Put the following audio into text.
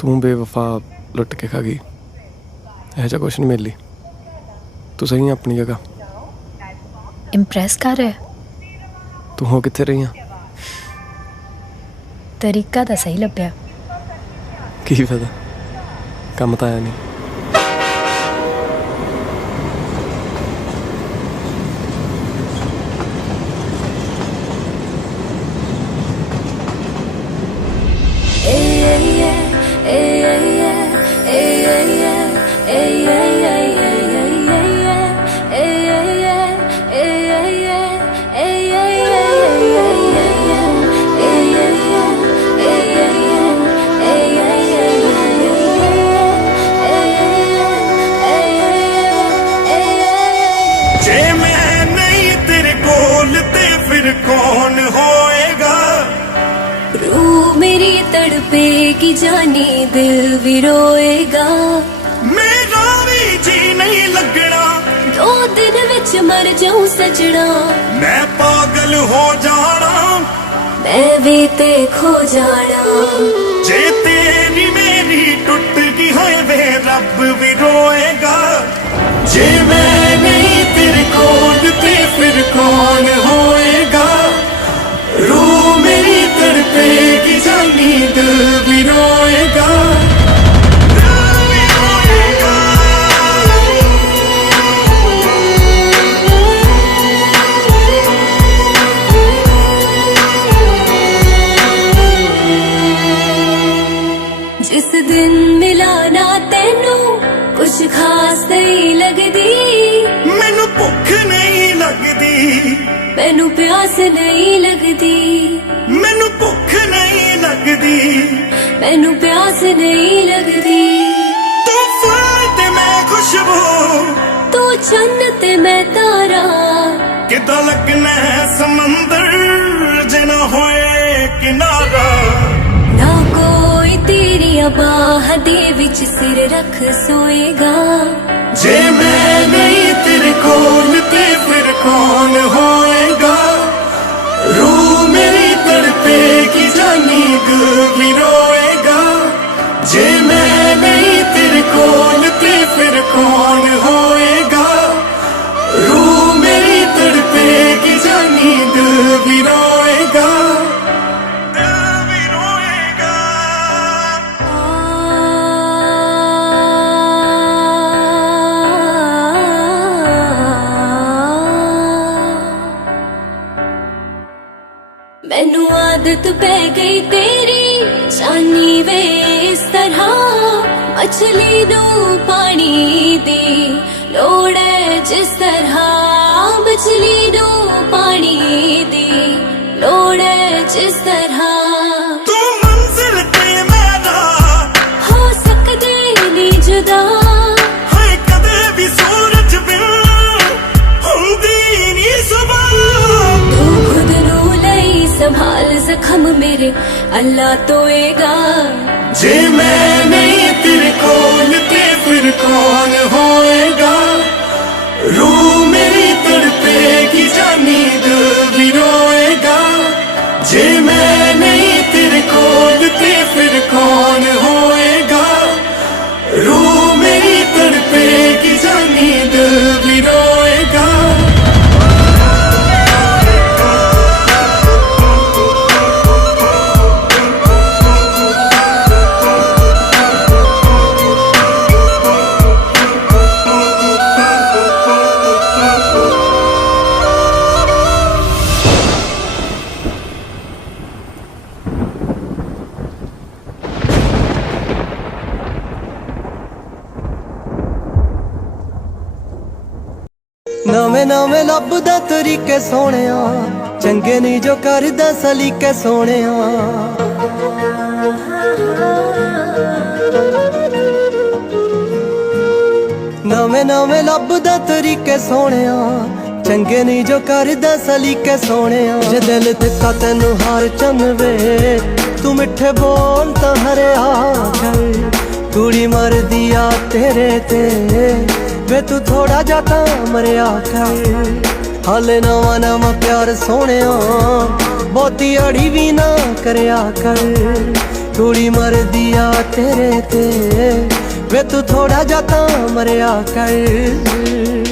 तू बेवफा लुट के खा गई। यह जा कुछ नहीं मेरे लिए। तू सही है अपनी जगह। इंप्रेस कर रहा है। तू हो कितने रही हैं? तरीका तो सही लभ्या। की फायदा, काम तो आया नहीं। कौन होएगा? रूह मेरी तड़पेगी जाने दिल भी रोएगा। मेरा भी जी नहीं लगना, 2 दिन विच मर जाऊं सजना। मैं पागल हो जाना, मैं भी ते खो जाना। जे तेरी मेरी टूट गई है वे रब भी रोएगा। जे मैं नहीं तेरे कोल ते फिर कौन होएगा? रूह मेरी तड़पेगी जानी दिल भी रोएगा। जिस दिन मिला ना तेनू कुछ खास नहीं लगदी। मैनू भुख नहीं लगदी, मैनू प्यास नहीं लगदी। मैनू भुख नहीं लगदी, मैनू प्यास नहीं लगदी। तू फूल ते मैं खुशबू, तू चन्न ते मैं तारा। किदा लगना है समंदर जे ना होए किनारा। ना कोई तेरी बाह दे विच सिर रख सोएगा। जे मैं नहीं तेरे कोल ते फिर कौन होएगा? रूह मेरी तड़पेगी जानी दिल भी रोएगा। जे मैं नहीं तेरे कोल ते फिर कौन होएगा? रूह मेरी तड़पेगी जानी दिल भी रोएगा। दिल भी रोएगा। मैनू आदत पै गई तेरी जानी वे इस तरह। मछली नू पानी दी लोड़ है जिस तरह। मछली नू पानी दी लोड़ है जिस तरह। तू मंजिल ते मेरा हो सकदे नी जुदा। हाय कदे भी सूरज बिन हुंदी नी सुबह। तू खुद नू लई संभाल जख्म मेरे अल्लाह तोएगा। जे मैं नहीं तेरे कोल ते फिर कौन होएगा? रूह मेरी तड़पेगी जानी दिल भी रोएगा। जे मैं नहीं तेरे कोल ते फिर कौन होएगा? रूह मेरी तड़पेगी जानी दिल भी रोएगा। नवे नवे लभदा तरीके सोहणिया, चंगे नहीं जो करदा सलीके सोहणिया। नवे नवे लभदा तरीके सोहणिया, चंगे नहीं जो करदा सलीके सोहणिया। जे दिल दिता तैनू हार चंवे, तू मिठे बोल तां हरिया कर। कुड़ी मरदी आ तेरे ते वे तू थोड़ा जाता मरिया कर। हाले नवा नवा प्यार सोहणिया, बहुती अड़ी भी ना करया कर। कुड़ी मरदी आ तेरे ते वे तू थोड़ा जा तां मरिया कर